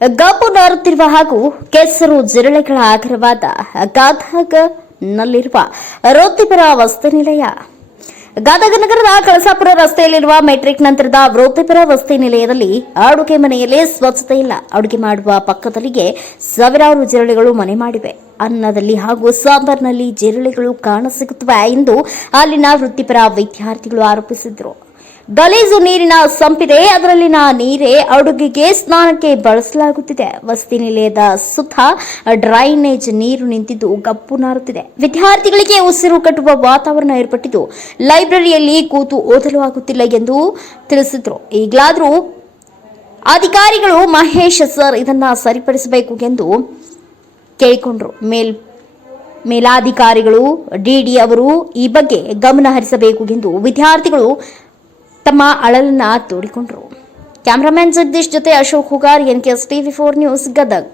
ಗಬ್ಬು ನಾರುತ್ತಿರುವ ಹಾಗೂ ಕೆಸರು ಜಿರಳೆಗಳ ಆಗರವಾದ ಗಾದಗನಲ್ಲಿರುವ ವೃತ್ತಿಪರ ವಸತಿ ನಿಲಯ. ಗದಗ ನಗರದ ಕಳಸಾಪುರ ರಸ್ತೆಯಲ್ಲಿರುವ ಮೆಟ್ರಿಕ್ ನಂತರದ ವೃತ್ತಿಪರ ವಸತಿ ನಿಲಯದಲ್ಲಿ ಅಡುಗೆ ಮನೆಯಲ್ಲಿ ಸ್ವಚ್ಛತೆ ಇಲ್ಲ. ಅಡುಗೆ ಮಾಡುವ ಪಕ್ಕದಲ್ಲಿಗೆ ಸಾವಿರಾರು ಜಿರಳೆಗಳು ಮನೆ ಮಾಡಿವೆ. ಅನ್ನದಲ್ಲಿ ಹಾಗೂ ಸಾಂಬಾರ್ನಲ್ಲಿ ಜಿರಳೆಗಳು ಕಾಣಸಿಗುತ್ತವೆ ಎಂದು ಅಲ್ಲಿನ ವೃತ್ತಿಪರ ವಿದ್ಯಾರ್ಥಿಗಳು ಆರೋಪಿಸಿದರು. ಗಲೀಜು ನೀರಿನ ಸಂಪಿದೆ. ಅದರಲ್ಲಿನ ನೀರೇ ಅಡುಗೆಗೆ ಸ್ನಾನಕ್ಕೆ ಬಳಸಲಾಗುತ್ತಿದೆ. ವಸತಿ ನಿಲಯದ ಸುತ್ತ ಡ್ರೈನೇಜ್ ನೀರು ನಿಂತಿದ್ದು ಗಪ್ಪು ನಾರುತ್ತಿದೆ. ವಿದ್ಯಾರ್ಥಿಗಳಿಗೆ ಉಸಿರು ಕಟ್ಟುವ ವಾತಾವರಣ ಏರ್ಪಟ್ಟಿದ್ದು. ಲೈಬ್ರರಿಯಲ್ಲಿ ಕೂತು ಓದಲು ಆಗುತ್ತಿಲ್ಲ ಎಂದು ತಿಳಿಸಿದ್ರು. ಈಗಲಾದರೂ ಅಧಿಕಾರಿಗಳು, ಮಹೇಶ್ ಸರ್ ಇದನ್ನ ಸರಿಪಡಿಸಬೇಕು ಎಂದು ಕೇಳಿಕೊಂಡ್ರು. ಮೇಲ್, ಮೇಲಾಧಿಕಾರಿಗಳು ಡಿಡಿ ಅವರು ಈ ಬಗ್ಗೆ ಗಮನ ಹರಿಸಬೇಕು ಎಂದು ವಿದ್ಯಾರ್ಥಿಗಳು ತಮ್ಮ ಅಳಲನ್ನ ತೋಡಿಕೊಂಡ್ರು. ಕ್ಯಾಮರಾಮ್ಯಾನ್ ಜಗದೀಶ್ ಜೊತೆ Ashok Hugar N K S TV four news, Gadag.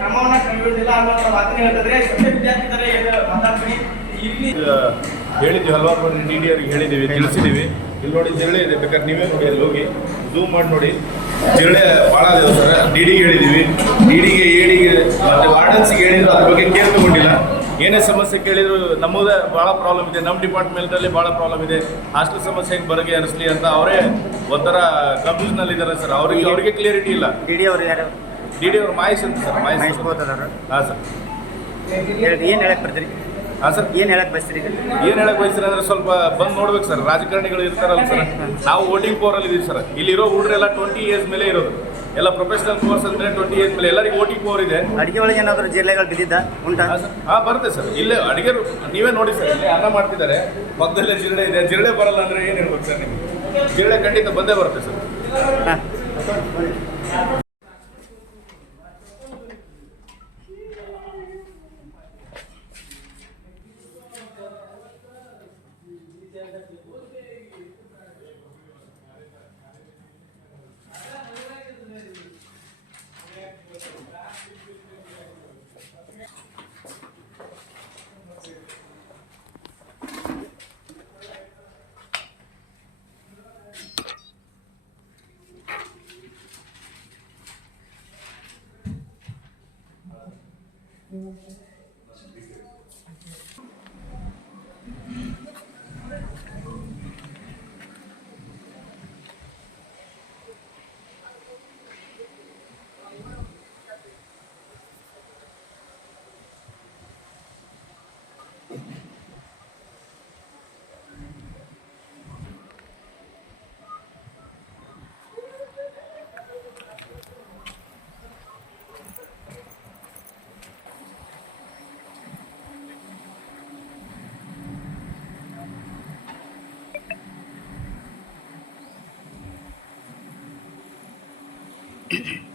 ಕ್ರಮವನ್ನ ಅನ್ನೋ ಮಾತನ್ನ ವಿದ್ಯಾರ್ಥಿಗಳೇ ಮಾತಾಡ್ತೀನಿ ಇಲ್ಲಿ ಹೇಳಿದ್ವಿ ಹಲವಾರು ಬಾರಿ ಡಿ ಡಿ ಅವ್ರಿಗೆ ಹೇಳಿದ್ದೀವಿ ತಿಳಿಸಿದ್ದೀವಿ. ಇಲ್ಲಿ ನೋಡಿ ಜಿರಳೆ ಇದೆ ಬೇಕಾದ್ರೆ ನೀವೇ ನೋಡಿ ಅಲ್ಲಿ ಹೋಗಿ ಝೂಮ್ ಮಾಡಿ ನೋಡಿ. ಜಿರಳೆ ಭಾಳ ಇದೆ ಸರ್ ಡಿ ಡಿಗೆ ಹೇಳಿದ್ದೀವಿ. ಡಿ ಡಿಗೆ ಎಡಿಗೆ ಮತ್ತು ವಾರ್ಡನ್ಸಿಗೆ ಹೇಳಿದ್ರು ಅದ್ರ ಬಗ್ಗೆ ಕೇರ್ ತಗೊಂಡಿಲ್ಲ. ಏನೇ ಸಮಸ್ಯೆ ಕೇಳಿದ್ರು ನಮ್ಮದೇ ಭಾಳ ಪ್ರಾಬ್ಲಮ್ ಇದೆ ನಮ್ಮ ಡಿಪಾರ್ಟ್ಮೆಂಟಲ್ಲಿ ಭಾಳ ಪ್ರಾಬ್ಲಮ್ ಇದೆ. ಹಾಸ್ಟೆಲ್ ಸಮಸ್ಯೆ ಹೆಂಗೆ ಬರಗೆ ಹರಿಸ್ಲಿ ಅಂತ ಅವರೇ ಒಂಥರ ಕನ್ಫ್ಯೂಷನಲ್ಲಿ ಇದ್ದಾರೆ ಸರ್. ಅವ್ರಿಗೆ ಅವರಿಗೆ ಕ್ಲಿಯರಿಟಿ ಇಲ್ಲ. ಡಿ ಡಿ ಅವರು ಯಾರು? ಡಿ ಡಿ ಅವ್ರು ಮಾಹಿತಿ ಅಂತ ಸರ್ ಮಾಹಿತಿ ಹಾಂ ಸರ್. ಏನು ಹೇಳಕ್ಕೆ ಬರ್ತೀರಿ? ಹಾಂ ಸರ್. ಏನು ಹೇಳಕ್ಕೆ ಬಯಸ್ತೀರಿ ಏನು ಏನ್ ಹೇಳಕ್ ಬಯಸ್ತೀರ ಅಂದ್ರೆ ಸ್ವಲ್ಪ ಬಂದು ನೋಡ್ಬೇಕು ಸರ್ ರಾಜಕಾರಣಿಗಳು ಇರ್ತಾರಲ್ಲ ಸರ್. ನಾವು ವೋಟಿಂಗ್ ಪವರ್ ಅಲ್ಲಿ ಇದೀವಿ ಸರ್. ಇಲ್ಲಿರೋ ಹುಡುಗರೆಲ್ಲ ಟ್ವೆಂಟಿ ಇಯರ್ಸ್ ಮೇಲೆ ಇರೋದು. ಎಲ್ಲ ಪ್ರೊಫೆಷನಲ್ ಕೋರ್ಸ್ ಅಂದ್ರೆ ಟ್ವೆಂಟಿ ಇಯರ್ಸ್ ಮೇಲೆ ಎಲ್ಲರಿಗೂ ವೋಟಿಂಗ್ ಪವರ್ ಇದೆ. ಅಡಿಗೆ ಒಳಗೆ ಏನಾದರೂ ಜಿಲ್ಲೆಗಳು ಬಿದ್ದಿದ್ದ? ಉಂಟಾ? ಹಾ ಸರ್. ಹಾ ಬರುತ್ತೆ ಸರ್. ಇಲ್ಲೇ ಅಡಿಗೆ ನೀವೇ ನೋಡಿ ಸರ್ ಇಲ್ಲಿ ಅನ್ನ ಮಾಡ್ತಿದ್ದಾರೆ. ಪಕ್ಕದಲ್ಲೇ ಜಿರಳೆ ಇದೆ. ಜಿರಳೆ ಬರಲ್ಲ ಅಂದ್ರೆ ಏನು ಹೇಳ್ಬೇಕು ಸರ್ ನಿಮಗೆ? ಜಿರಳೆ ಖಂಡಿತ ಬಂದೇ ಬರುತ್ತೆ ಸರ್. ಹಾಂ Mm-hmm.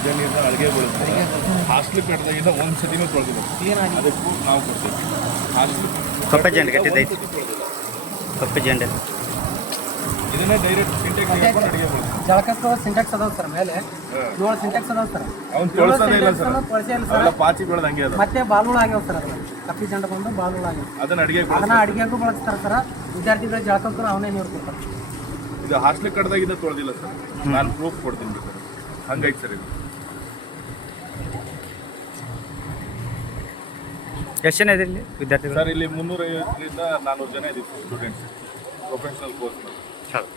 ಇದೇ ನೀರನ್ನ ಅಡುಗೆ ಬರುತ್ತೆ. ಹಾಸ್ಟೆಲ್ ಕಟ್ಟದಾಗಿಂದ ಒಂದು ಸತಿನೂ ತೊಳೆದಿಲ್ಲ. ಅದಕ್ಕೂ ನಾವು ಕೊಡ್ತೀವಿ. ಹಾಸ್ಟೆಲ್. ಕಪ್ಪೆ ಜಂಡೆ ಕಟ್ಟಿದ್ದೈತಿ ಕಪ್ಪೆ ಜಂಡೆ. ಇದನ್ನೇ ಡೈರೆಕ್ಟ್ ಸಿಂಟೆಕ್ಸ್ ಹಾಕೊಂಡು ಅಡುಗೆ ಬರುತ್ತೆ ಜಳಕಕ್ಕೆ ಸಿಂಟ್ಯಾಕ್ಸ್ ಅದಾವ ಸರ್ ಮೇಲೆ. ಏಳು ಸಿಂಟ್ಯಾಕ್ಸ್ ಅದಾವ ಸರ್. ಅವ್ನು ತೊಳ್ಸೋದೇ ಇಲ್ಲ ಸರ್. ತೊಳ್ಸೇ ಇಲ್ಲ ಸರ್. ಪಾಚಿ ಬೆಳೆದ ಹಂಗೆ ಅದು ಮತ್ತೆ ಬಾಲುಳ ಆಗ್ಯಾವ ಸರ್ ಅದು ಕಪ್ಪಿ ಜಂಡ ಬಂದು ಬಾಲುಳ ಆಗ್ಯಾವ. ಅದನ್ನ ಅಡುಗೆ ಅದನ್ನ ಅಡಿಗೆಗೂ ಬಳಸ್ತಾರ ಸರ್. ವಿದ್ಯಾರ್ಥಿಗಳ ಜಳಕಕ್ಕೂ ಅವನೇ ನೀರು ಕೊಡ್ತಾರೆ ಇದು ಹಾಸ್ಟ್ಲ್ ಕಟ್ಟದಾಗಿಂದ ತೊಳೆದಿಲ್ಲ ಸರ್. ನಾನು ಪ್ರೂಫ್ ಕೊಡ್ತೀನಿ ಸರ್. ಹಂಗೈತೆ ಸರ್ ಇದು. ಎಷ್ಟು ಜನ ಇದೆ ಇಲ್ಲಿ ವಿದ್ಯಾರ್ಥಿಗಳು? ಸರ್ ಇಲ್ಲಿ ಮುನ್ನೂರೈವತ್ತರಿಂದ ನಾನ್ನೂರು ಜನ ಇದ್ದೀವಿ ಸ್ಟೂಡೆಂಟ್ಸ್ ಪ್ರೊಫೆಷನಲ್ ಕೋರ್ಸ್ ಹೌದು.